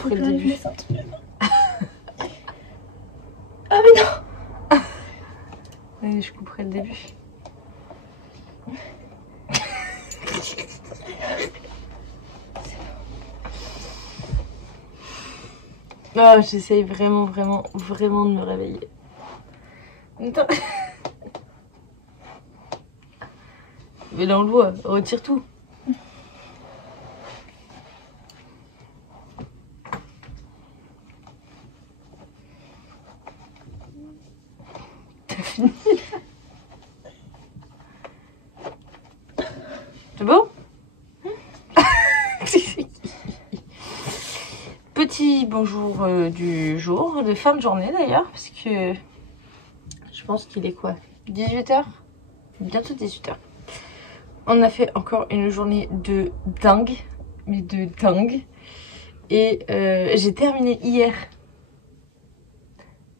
couperai le début. Ah mais non. Allez, je couperai le début. Oh, j'essaye vraiment de me réveiller. Attends. Mais là on le voit, retire tout. T'as fini? C'est beau? Petit bonjour du jour, de fin de journée d'ailleurs, parce que je pense qu'il est quoi? 18 h? Bientôt 18 h. On a fait encore une journée de dingue, mais de dingue. Et j'ai terminé hier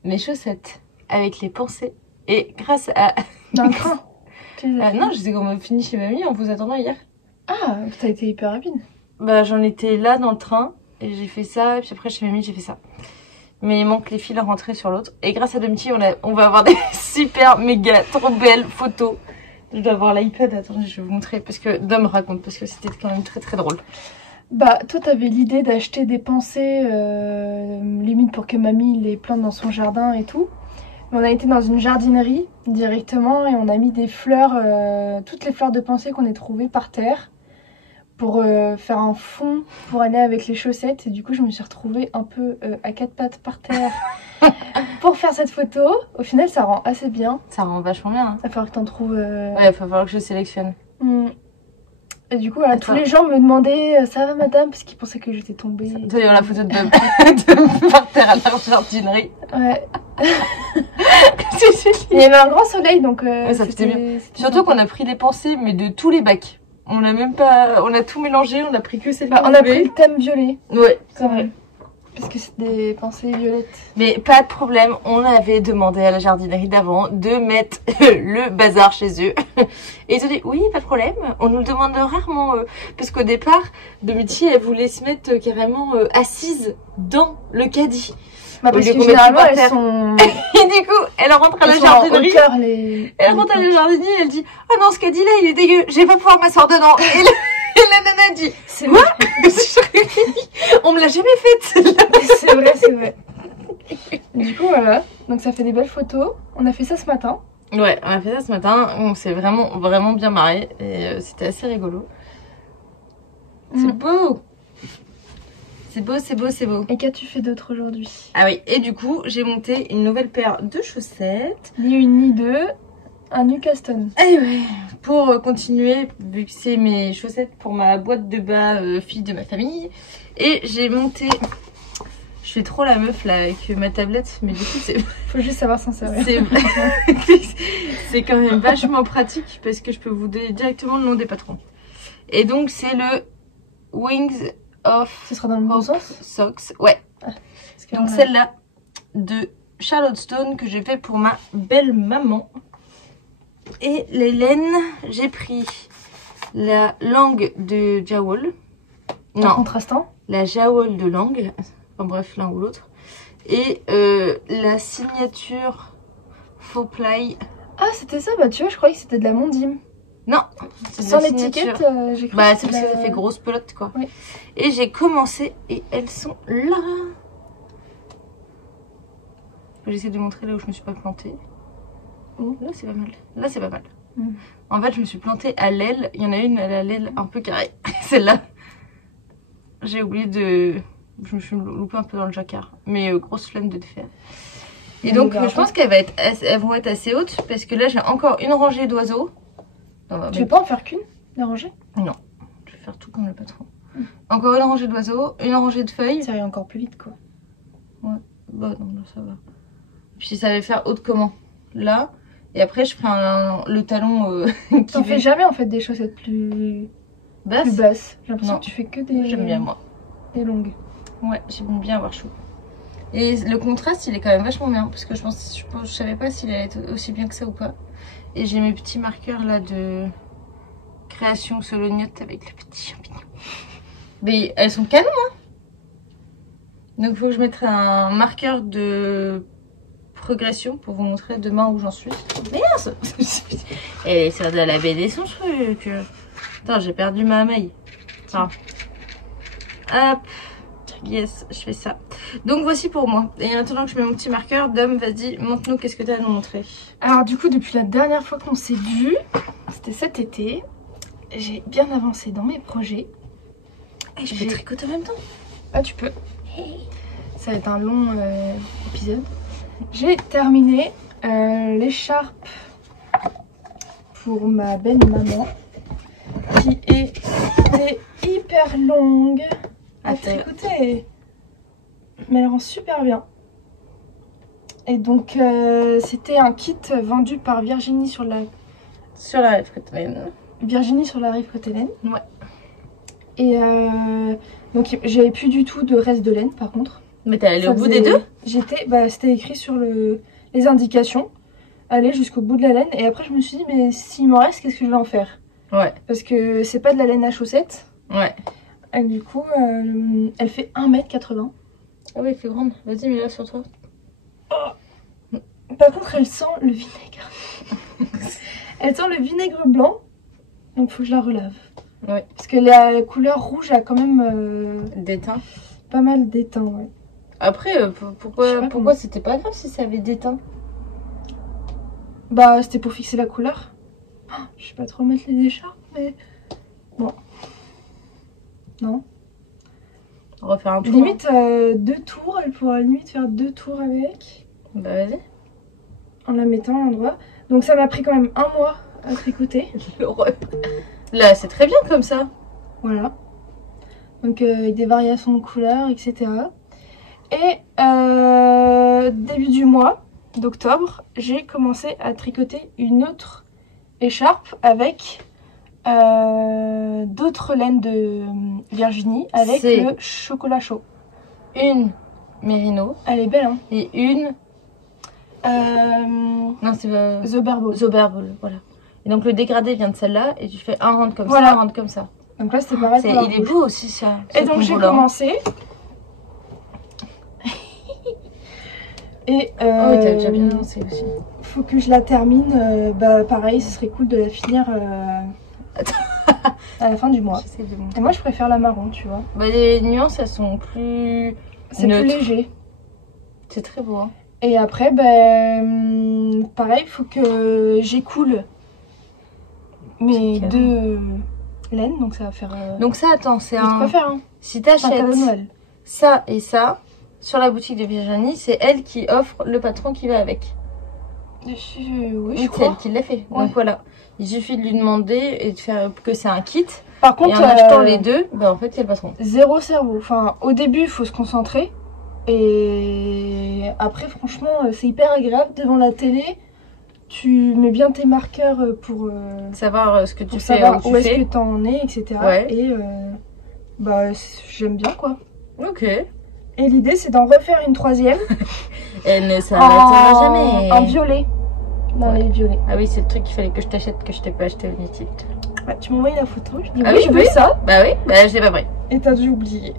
mes chaussettes avec les pensées. Et grâce à... Dans le train? Non, je sais qu'on a fini chez mamie en vous attendant hier. Ah, ça a été hyper rapide. Bah j'en étais là dans le train. Et j'ai fait ça, et puis après chez mamie j'ai fait ça. Mais il manque les fils à rentrer sur l'autre. Et grâce à Domiti, on va avoir des super méga trop belles photos. Je dois avoir l'iPad, attendez je vais vous montrer. Parce que Dom raconte, parce que c'était quand même très drôle. Bah toi t'avais l'idée d'acheter des pensées limite pour que mamie les plante dans son jardin et tout. Mais on a été dans une jardinerie directement et on a mis des fleurs, toutes les fleurs de pensée qu'on ait trouvées par terre. Pour faire un fond pour aller avec les chaussettes. Et du coup, je me suis retrouvée un peu à quatre pattes par terre pour faire cette photo. Au final, ça rend assez bien. Ça rend vachement bien. Hein. Il va falloir que t'en trouves... Ouais, il va falloir que je sélectionne. Et du coup, voilà, tous les gens me demandaient ça va madame, parce qu'ils pensaient que j'étais tombée. D'ailleurs, la photo de Dom par terre à la jardinerie. Ouais. Il y avait un grand soleil, donc ouais, ça fait bien. Surtout qu'on a pris les pensées, mais de tous les bacs. On a même pas... On a tout mélangé, on a pris que celle bah, on a pris le thème violet. Ouais, c'est vrai. Parce que c'est des pensées violettes. Mais pas de problème, on avait demandé à la jardinerie d'avant de mettre le bazar chez eux. Et ils ont dit oui, pas de problème, on nous le demande rarement. Parce qu'au départ, Domiti, elle voulait se mettre carrément assise dans le caddie. Bah parce que généralement elles sont... Et du coup, elle rentre à la jardinerie. Elle rentre à la jardinerie et elle dit oh non, ce caddie là il est dégueu, je vais pas pouvoir m'asseoir dedans. Et la nana dit c'est moi. On me l'a jamais faite. C'est vrai, c'est vrai. Du coup voilà, donc ça fait des belles photos. On a fait ça ce matin. Ouais, on a fait ça ce matin. On s'est vraiment bien marré et c'était assez rigolo. C'est beau. C'est beau, c'est beau, c'est beau. Et qu'as-tu fait d'autre aujourd'hui? Ah oui, et du coup, j'ai monté une nouvelle paire de chaussettes. Ni une ni deux, un Newcastle. Eh ouais, pour continuer, vu que c'est mes chaussettes pour ma boîte de bas fille de ma famille. Et j'ai monté... Je fais trop la meuf là avec ma tablette, mais du coup c'est... Faut juste savoir s'en servir. C'est quand même vachement pratique parce que je peux vous donner directement le nom des patrons. Et donc c'est le Wings of... Ce sera dans le bon sens Socks, ouais. Ah, donc celle-là de Charlotte Stone que j'ai fait pour ma belle maman. Et les laines, j'ai pris la langue de Jawol. Non. Contrastant. La Jawol de langue. Enfin bref, l'un ou l'autre. Et la signature Faux Ply. Ah, c'était ça? Bah tu vois, je croyais que c'était de la Mondim. Non, sans l'étiquette, j'ai cru. Bah c'est parce que ça fait grosse pelote quoi. Oui. Et j'ai commencé et elles sont là. J'essaie de montrer là où je me suis pas plantée. Là c'est pas mal. Là c'est pas mal. En fait je me suis plantée à l'aile. Il y en a une à l'aile un peu carrée. Celle-là. J'ai oublié de... Je me suis loupée un peu dans le jacquard. Mais grosse flemme de faire. Et donc je pense qu'elles vont être assez hautes. Parce que là j'ai encore une rangée d'oiseaux. Tu veux pas en faire qu'une, la rangée? Non, je vais faire tout comme le patron. Encore une rangée d'oiseaux, une rangée de feuilles. Ça irait encore plus vite quoi. Ouais, bah non, là, ça va. Puis ça va faire haute comment? Là, et après je ferai le talon T'en fais jamais en fait des chaussettes plus basses. J'ai l'impression que tu fais que des... J'aime bien moi. Des longues. Ouais, j'aime bien avoir chaud. Et le contraste il est quand même vachement bien. Parce que je savais pas s'il allait être aussi bien que ça ou pas. Et j'ai mes petits marqueurs là de création solognote avec le petit champignon. Mais elles sont canon hein. Donc il faut que je mette un marqueur de progression pour vous montrer demain où j'en suis. Merde. Et ça doit la BD son truc. Attends, j'ai perdu ma maille. Attends. Hop. Yes, je fais ça. Donc voici pour moi. Et en attendant que je mets mon petit marqueur, Dom, vas-y, montre-nous qu'est-ce que tu as à nous montrer. Alors du coup, depuis la dernière fois qu'on s'est vu, c'était cet été, j'ai bien avancé dans mes projets. Et je peux tricoter en même temps. Ah, tu peux. Ça va être un long épisode. J'ai terminé l'écharpe pour ma belle maman qui était hyper longue à tricoter, mais elle rend super bien. Et donc c'était un kit vendu par Virginie sur la rive Cottelaine. Virginie sur la rive Cottelaine. Ouais. Et donc j'avais plus du tout de reste de laine par contre. Mais t'es allée au bout des deux? C'était écrit sur les indications, aller jusqu'au bout de la laine. Et après je me suis dit, mais s'il m'en reste, qu'est-ce que je vais en faire? Ouais. Parce que c'est pas de la laine à chaussettes. Ouais. Et du coup, elle fait 1,80 m. Ah oui, elle fait grande. Vas-y, mets-la sur toi. Oh. Par contre, elle sent le vinaigre. Elle sent le vinaigre blanc. Donc faut que je la relave. Ouais. Parce que la couleur rouge a quand même... déteint. Pas mal d'éteint, ouais. Après, pourquoi c'était pas grave si ça avait déteint? Bah, c'était pour fixer la couleur. Oh, je sais pas trop mettre les écharpes, mais... Bon. Non. On va faire un tour. Limite, 2 tours. Elle pourra limite faire 2 tours avec. Bah, vas-y. En la mettant à l'endroit. Donc ça m'a pris quand même 1 mois à tricoter. Là, c'est très bien comme ça. Voilà. Donc avec des variations de couleurs, etc. Et début du mois d'octobre, j'ai commencé à tricoter une autre écharpe avec d'autres laines de Virginie avec le chocolat chaud. Une Merino. Elle est belle, hein. Et une... non, c'est The Bear Ball. The Bear Ball, voilà. Et donc le dégradé vient de celle-là et tu fais un rond comme voilà. ça, un rond comme ça. Donc là, c'était pareil. Il est beau aussi, ça. Et donc j'ai commencé. Et oh, t'as déjà bien lancé aussi. Faut que je la termine. Bah pareil, ce serait cool de la finir à la fin du mois. Et moi, je préfère la marron, tu vois. Bah, les nuances, elles sont plus... C'est plus léger. C'est très beau, hein. Et après, ben, pareil, il faut que j'écoule mes 2 laines, donc ça va faire... Donc ça, attends, c'est un... Quoi faire, hein. Si t'achètes ça et ça, sur la boutique de Virginie, c'est elle qui offre le patron qui va avec. Oui, c'est elle qui l'a fait. Ouais. Donc voilà, il suffit de lui demander et de faire que c'est un kit. Par contre, et en achetant les deux, bah en fait, il y a le patron. Zéro cerveau. Enfin, au début, il faut se concentrer. Et après, franchement, c'est hyper agréable devant la télé. Tu mets bien tes marqueurs pour savoir ce que tu fais, où est-ce que t'en es, etc. Ouais. Et bah, j'aime bien, quoi. Ok. Et l'idée, c'est d'en refaire une 3e. Elle ne s'arrêtera jamais. En violet. Dans les violets. Ah oui, c'est le truc qu'il fallait que je t'achète, que je t'ai pas acheté au Nitip. Ouais, tu m'as envoyé la photo. Je dis ah oui, je veux ça. Bah oui, bah je l'ai pas pris. Et t'as dû oublier.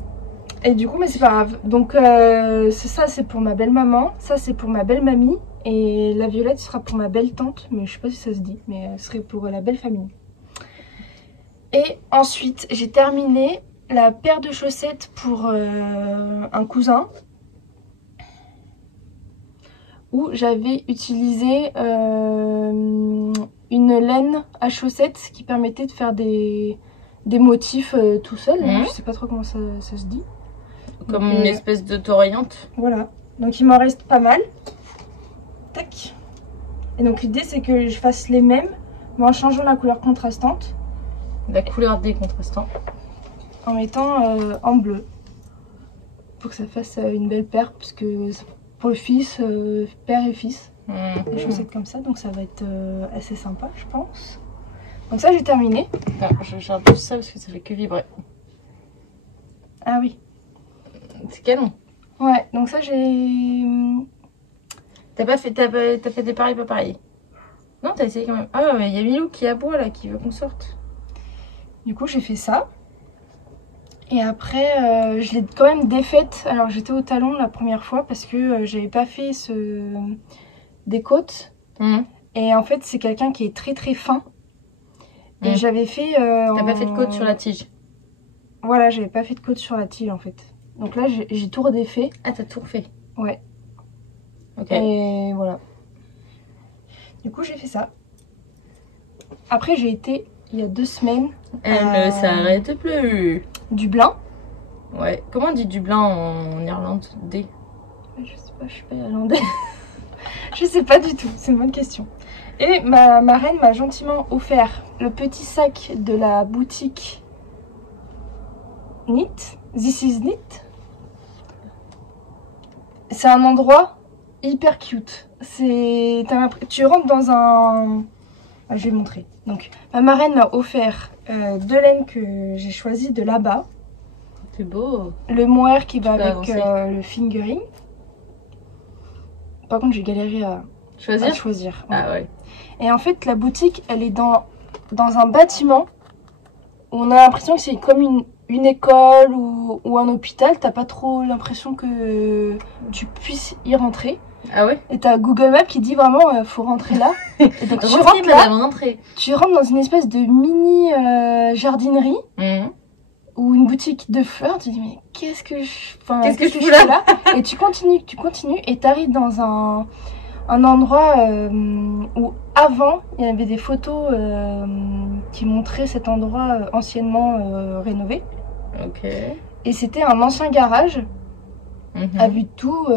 Et du coup, mais c'est pas grave. Donc ça, c'est pour ma belle maman. Ça, c'est pour ma belle mamie. Et la violette sera pour ma belle tante. Mais je sais pas si ça se dit. Mais ce serait pour la belle famille. Et ensuite, j'ai terminé la paire de chaussettes pour un cousin. Où j'avais utilisé une laine à chaussettes qui permettait de faire des motifs tout seul. Je sais pas trop comment ça se dit. Comme une espèce de tourayante. Voilà. Donc il m'en reste pas mal. Tac. Et donc l'idée c'est que je fasse les mêmes, mais en changeant la couleur contrastante. La couleur des contrastants. En mettant en bleu. Pour que ça fasse une belle paire, parce que pour le fils, père et fils. Des chaussettes comme ça, donc ça va être assez sympa, je pense. Donc ça, j'ai terminé. Attends, je charge tout ça parce que ça fait que vibrer. Ah oui. C'est canon. Ouais, donc ça, j'ai... T'as fait des pareils, pas pareils? Non, t'as essayé quand même. Ah, mais il y a Milou qui aboie là, qui veut qu'on sorte. Du coup, j'ai fait ça. Et après, je l'ai quand même défaite. Alors j'étais au talon la première fois parce que j'avais pas fait des côtes. Et en fait, c'est quelqu'un qui est très très fin. Et j'avais fait... T'as pas fait de côte sur la tige? Voilà, j'avais pas fait de côte sur la tige en fait. Donc là, j'ai tout redéfait. Ah, t'as tout refait? Ouais. Ok. Et voilà. Du coup, j'ai fait ça. Après, j'ai été, il y a 2 semaines... Elle ne s'arrête plus. Dublin. Ouais. Comment on dit Dublin en Irlande? D. Je sais pas, je suis pas irlandaise. Je sais pas du tout, c'est une bonne question. Et ma marraine m'a gentiment offert le petit sac de la boutique Knit. This is Knit. C'est un endroit hyper cute. Tu rentres dans un... Ah, je vais montrer. Donc, ma marraine m'a offert 2 laines que j'ai choisies de là-bas. C'est beau. Le mohair qui va avec avancer. le fingering. Par contre, j'ai galéré à choisir. Ouais. Ah ouais. Et en fait, la boutique, elle est dans un bâtiment où on a l'impression que c'est comme une école ou un hôpital. T'as pas trop l'impression que tu puisses y rentrer. Ah ouais? Et t'as Google Maps qui dit vraiment faut rentrer là. Et donc tu Rentrez, rentres là, madame, rentrez. tu rentres dans une espèce de mini jardinerie ou une boutique de fleurs. Tu te dis mais qu'est-ce que je fais là? Et tu continues et t'arrives dans un endroit où avant il y avait des photos qui montraient cet endroit anciennement rénové. Ok. Et c'était un ancien garage à vue de tout.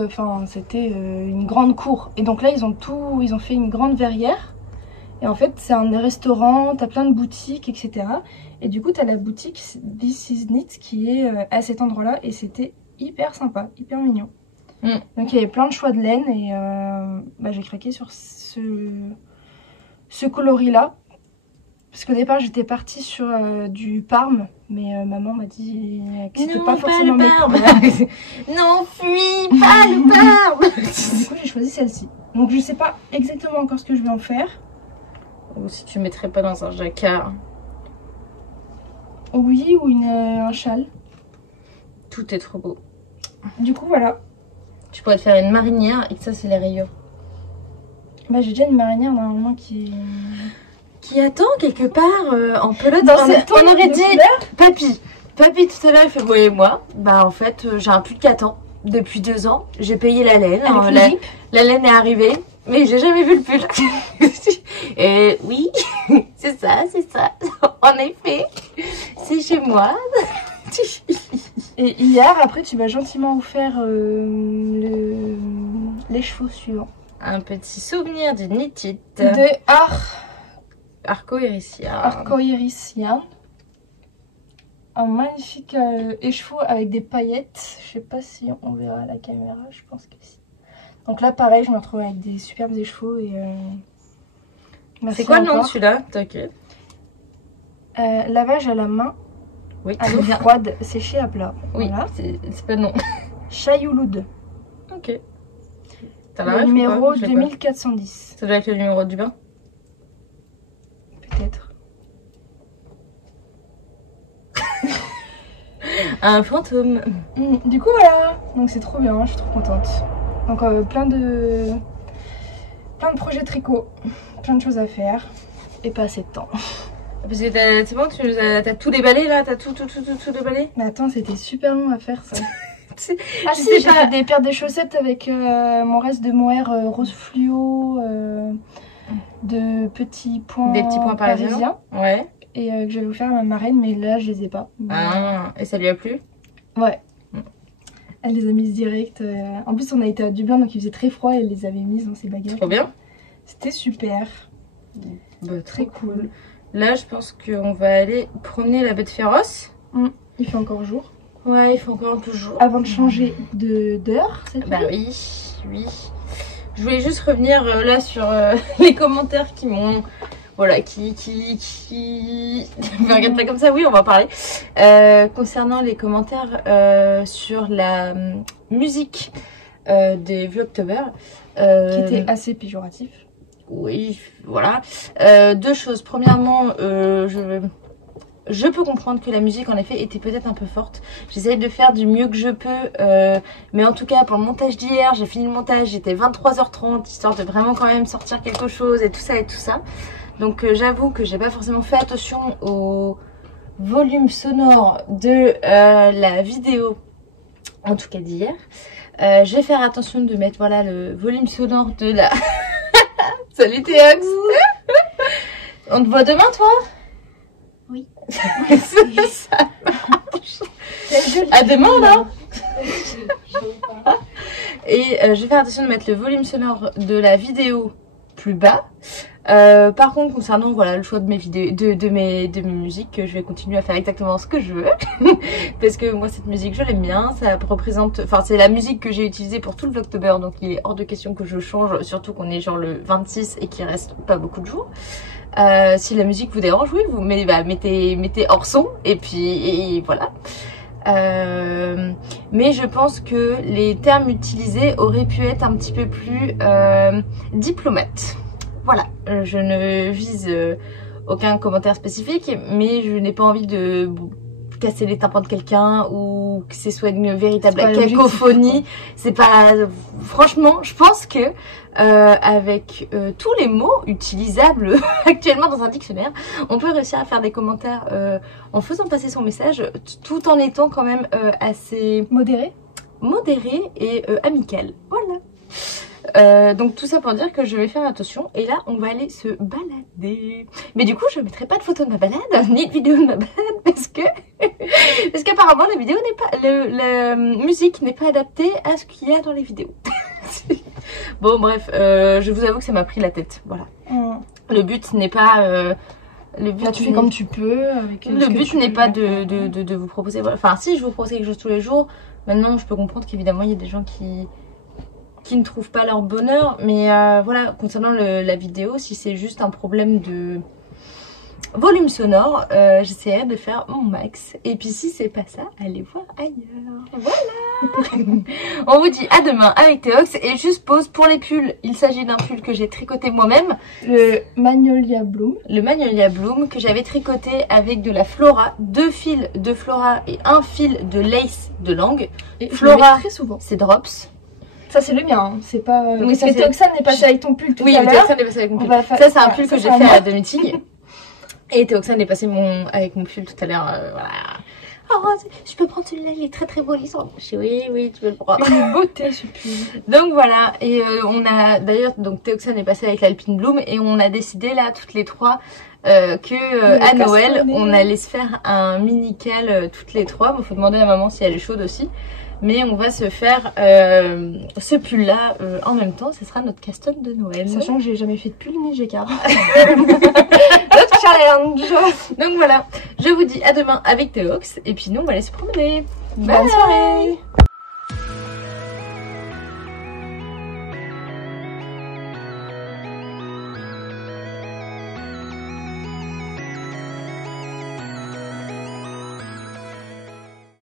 C'était une grande cour. Et donc là ils ont fait une grande verrière. Et en fait c'est un restaurant, t'as plein de boutiques, etc. Et du coup t'as la boutique This is Knit qui est à cet endroit-là et c'était hyper sympa, hyper mignon. Donc il y avait plein de choix de laine et j'ai craqué sur ce coloris là. Parce qu'au départ j'étais partie sur du parme, mais maman m'a dit que c'était pas forcément mes couleurs. Non, fuis pas le parme. Du coup j'ai choisi celle-ci. Donc je sais pas exactement encore ce que je vais en faire. Ou si tu mettrais pas dans un jacquard. Oui, ou un châle. Tout est trop beau. Du coup voilà. Tu pourrais te faire une marinière et que ça c'est les rayures. Bah j'ai déjà une marinière normalement qui attend quelque part en pelote. On aurait dit Papy tout à l'heure il fait voyez moi. Bah en fait j'ai un pull qui attend depuis 2 ans. J'ai payé la laine. La laine est arrivée. Mais j'ai jamais vu le pull. Et oui, c'est ça. En effet, c'est chez moi. Et hier, après, tu vas gentiment vous faire les chevaux suivants. Un petit souvenir du knitted. De Arco-Iris Yarn. Un magnifique écheveau avec des paillettes. Je sais pas si on verra à la caméra, je pense que si. Donc là, pareil, je me retrouve avec des superbes écheveaux. C'est quoi le nom de celui-là? T'inquiète. Lavage à la main. Oui, à l'eau froide, séché à plat. Oui, voilà. C'est pas le nom. Chayoulud. Ok. Le numéro 2410. Ça doit être le numéro du bain? Peut-être. Un fantôme. Du coup, voilà. Donc c'est trop bien, je suis trop contente. Donc plein de projets tricot. Plein de choses à faire. Et pas assez de temps. Parce que c'est bon, t'as tout déballé là? T'as tout déballé? Mais attends, c'était super long à faire ça. Ah si, j'ai fait des paires de chaussettes avec mon reste de mohair rose fluo, de petits points, parisiens. Ouais. Et que j'avais offert à ma marraine, mais là je les ai pas. Ah, et ça lui a plu? Ouais. Elle les a mises direct. En plus, on a été à Dublin, donc il faisait très froid et elle les avait mises dans ses bagages. Trop bien. C'était super. Bah, très cool. Là, je pense qu'on va aller promener la bête féroce. Il fait encore jour. Ouais, il fait encore un peu jour. Avant de changer d'heure, cette Bah oui. Je voulais juste revenir là sur les commentaires qui m'ont... Voilà, me regarde pas comme ça, oui, on va en parler. Concernant les commentaires sur la musique des Vlogtober. Qui était assez péjoratif. Oui, voilà. 2 choses. Premièrement, je peux comprendre que la musique en effet était peut-être un peu forte. J'essaye de faire du mieux que je peux, mais en tout cas pour le montage d'hier, j'ai fini le montage, j'étais 23h30, histoire de vraiment quand même sortir quelque chose et tout ça et tout ça. Donc j'avoue que j'ai pas forcément fait attention au volume sonore de la vidéo, en tout cas d'hier. Je vais faire attention de mettre voilà le volume sonore de la... Salut Théox. On te voit demain toi? Oui. Ça marche. À demain là. Et je vais faire attention de mettre le volume sonore de la vidéo plus bas. Par contre concernant voilà le choix de mes vidéos, de mes musiques, je vais continuer à faire exactement ce que je veux parce que moi cette musique je l'aime bien, ça représente, enfin c'est la musique que j'ai utilisée pour tout le Vlogtober, donc il est hors de question que je change, surtout qu'on est genre le 26 et qu'il reste pas beaucoup de jours. Si la musique vous dérange, oui, vous mettez hors son et puis voilà. Mais je pense que les termes utilisés auraient pu être un petit peu plus diplomates. Voilà, je ne vise aucun commentaire spécifique, mais je n'ai pas envie de casser les tympans de quelqu'un ou que ce soit une véritable cacophonie. C'est pas... Franchement, je pense que avec tous les mots utilisables actuellement dans un dictionnaire, on peut réussir à faire des commentaires en faisant passer son message tout en étant quand même assez... modéré et amical. Voilà. Donc tout ça pour dire que je vais faire attention et là on va aller se balader, mais du coup je ne mettrai pas de photo de ma balade ni de vidéo de ma balade parce qu'apparemment la vidéo n'est pas la musique n'est pas adaptée à ce qu'il y a dans les vidéos. Bon bref, je vous avoue que ça m'a pris la tête, voilà. Le but n'est pas le but, là, tu fais comme tu peux avec le but n'est pas de vous proposer, voilà. Enfin si je vous propose quelque chose tous les jours, maintenant je peux comprendre qu'évidemment il y a des gens qui ne trouvent pas leur bonheur, mais voilà, concernant la vidéo, si c'est juste un problème de volume sonore, j'essaierai de faire mon max, et puis si c'est pas ça, allez voir ailleurs. Voilà. On vous dit à demain avec Théox, et juste pause pour les pulls, il s'agit d'un pull que j'ai tricoté moi-même, le Magnolia Bloom. Le Magnolia Bloom que j'avais tricoté avec de la Flora, 2 fils de Flora et 1 fil de lace de langue. Et Flora, très souvent. c'est Drops. Ça c'est le mien, hein. C'est pas... Oui, parce que Théoxane est passé avec ton pull tout à l'heure. Oui, Théoxane est passé avec mon pull. Ça c'est un pull que j'ai fait à The Meeting. Et Théoxane est passé avec mon pull tout à l'heure. Voilà. Oh, je peux prendre celui-là, il est très très beau, il semble. Oui, tu veux le prendre. Une beauté ce pull. Donc voilà, et on a d'ailleurs, donc Théoxane est passé avec l'Alpine Bloom et on a décidé là, toutes les trois, que à Noël, on allait se faire un mini-cal toutes les trois. Bon, faut demander à maman si elle est chaude aussi. Mais on va se faire ce pull là en même temps, ce sera notre custom de Noël. Sachant que j'ai jamais fait de pull ni j'écarte. Notre challenge. Donc voilà, je vous dis à demain avec Théox et puis nous on va aller se promener. Bonne soirée.